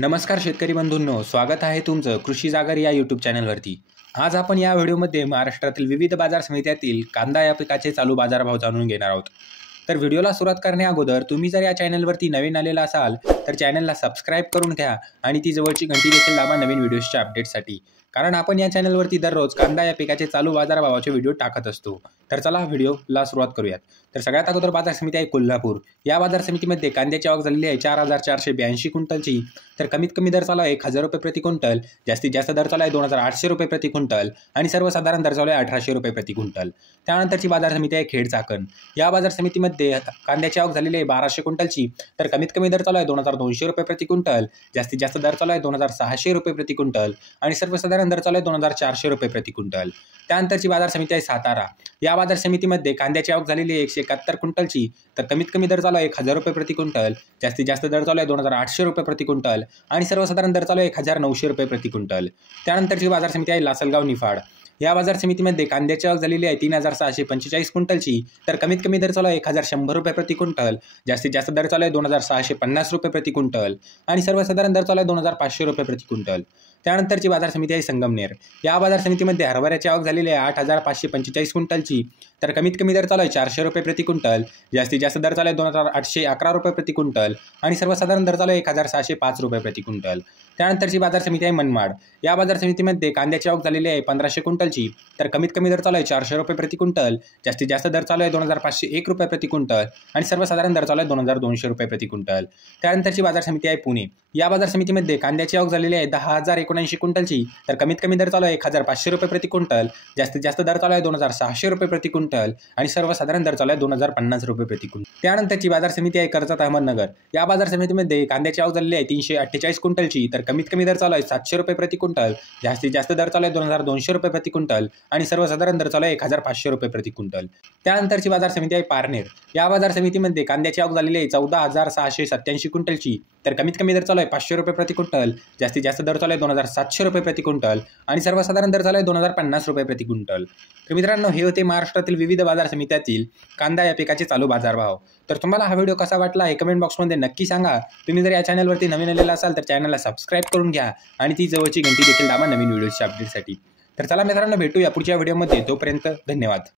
नमस्कार शेतकरी बंधूंनो, स्वागत आहे तुमचं कृषी जागर या यूट्यूब चॅनलवरती। आज आपण या व्हिडिओमध्ये महाराष्ट्रातील विविध बाजार समित्यातील कांदा या पिकाचे चालू बाजारभाव जाणून घेणार आहोत। तर व्हिडिओला सुरुवात करण्याअगोदर तुम्ही जर या चॅनलवरती नवीन आलेला असाल तर चॅनलला सबस्क्राइब करून घ्या आणि ती जवळची घंटी देखील दाबा नवीन व्हिडिओजच्या अपडेटसाठी, कारण आपण या चॅनलवरती दररोज कांदा या पिकाचे चालू बाजारभावाचे व्हिडिओ टाकत असतो। तर चला व्हिडिओला सुरुवात करूयात। तर सगळ्यात अगोदर बाजार समिती आहे कोल्हापूर। या बाजार समितीमध्ये कांद्याची आवक झालेली आहे 4,482 क्विंटलची। तर कमीत कमी दर चालू आहे 1,000 रुपये प्रति क्विंटल, जास्तीत जास्त दर चालू आहे 2,800 रुपये प्रति क्विंटल आणि सर्वसाधारण दर चालू आहे 1,800 रुपये प्रति क्विंटल। त्यानंतरची बाजार समिती आहे खेड चाकण। या बाजार समितीमध्ये कांद्याची आवक झालेली आहे 1,200 क्विंटलची। तर कमीत कमी दर चालू आहे 2,200 रुपये प्रति क्विंटल, जास्तीत जास्त दर चालू आहे 2,600 रुपये प्रति क्विंटल आणि सर्वसाधारण दर चालू आहे 2,400 रुपये प्रति क्विंटल। त्यानंतरची बाजार समिती आहे सातारा। या बाजार समितीमध्ये कांद्याची आवक झालेली आहे 171 क्विंटलची। तर कमीत कमी दर चालू आहे 1,000 रुपये प्रति क्विंटल, जास्तीत जास्त दर चालू आहे 2,800 रुपये प्रति क्विंटल आणि सर्वसाधारण दर चालू आहे 1,900 रुपये प्रति क्विंटल। त्यानंतरची बाजार समिती आहे लासलगाव निफाड। या बाजार समितीमध्ये कांद्याची आवक झालेली आहे 3,645 क्विंटलची। तर कमीत कमी दर चालू आहे 1,100 रुपये प्रति क्विंटल, जास्तीत जास्त दर चालू आहे 2,650 रुपये प्रति क्विंटल आणि सर्वसाधारण दर चालू आहे 2,500 रुपये प्रति क्विंटल। त्यानंतरची बाजार समिती आहे संगमनेर। या बाजार समितीमध्ये हरभऱ्याची आवक झालेली आहे 8,545 क्विंटलची। तर कमीत कमी दर चालू आहे 400 रुपये प्रति क्विंटल, जास्तीत जास्त दर चालू आहे 2,811 रुपये प्रति क्विंटल आणि सर्वसाधारण दर चालू आहे 1,605 रुपये प्रति क्विंटल। त्यानंतरची बाजार समिती आहे मनमाड। या बाजार समितीमध्ये कांद्याची आवक झालेली आहे 1,500 क्विंटलची। तर कमीत कमी दर चालू आहे 400 रुपये प्रति क्विंटल, जास्तीत जास्त दर चालू आहे 2,501 रुपये प्रति क्विंटल आणि सर्वसाधारण दर चालू आहे 2,200 रुपये प्रति क्विंटल। त्यानंतरची बाजार समिती आहे पुणे। या बाजार समितीमध्ये कांद्याची आवक झालेली आहे 10,079 क्विंटलची। तर कमीत कमी दर चालू आहे 1,500 रुपये प्रति क्विंटल, जास्तीत जास्त दर चालू आहे 2,600 रुपये प्रति क्विंटल आणि सर्वसाधारण दर चालू आहे 2,050 रुपये प्रति क्विंटल। त्यानंतरची बाजार समिती आहे कर्जत अहमदनगर। या बाजार समितीमध्ये कांद्याची आवक झालेली आहे 348 क्विंटलची। तर कमीत कमी दर चालू आहे 700 रुपये प्रति क्विंटल, जास्तीत जास्त दर चालू आहे 2,200 रुपये प्रति क्विंटल आणि सर्वसाधारण दर चालू आहे 1,500 रुपये प्रति क्विंटल। त्यानंतरची बाजार समिती आहे पारनेर। या बाजार समितीमध्ये कांद्याची आवक झालेली आहे 14,687 क्विंटलची। तर कमीत कमी दर चालू आहे 500 रुपये प्रति क्विंटल, जास्तीत जास्त दर चालू आहे 2,700 रुपये प्रति क्विंटल आणि सर्वसाधारण दर चालू आहे 2,050 रुपये प्रति क्विंटल। तर मित्रांनो, हे होते महाराष्ट्रातील विविध बाजार समित्यातील कांदा या पिकाचे चालू बाजारभाव। तर तुम्हाला हा व्हिडिओ कसा वाटला हे कमेंट बॉक्समध्ये नक्की सांगा। तुम्ही जर या चॅनलवरती नवीन आलेला असाल तर चॅनलला सबस्क्राइब करून घ्या आणि ती जवळची घंटी देखील दाबा नवीन व्हिडिओच्या अपडेटसाठी। तर चला मित्रांनो, भेटूया पुढच्या व्हिडिओमध्ये। तोपर्यंत धन्यवाद।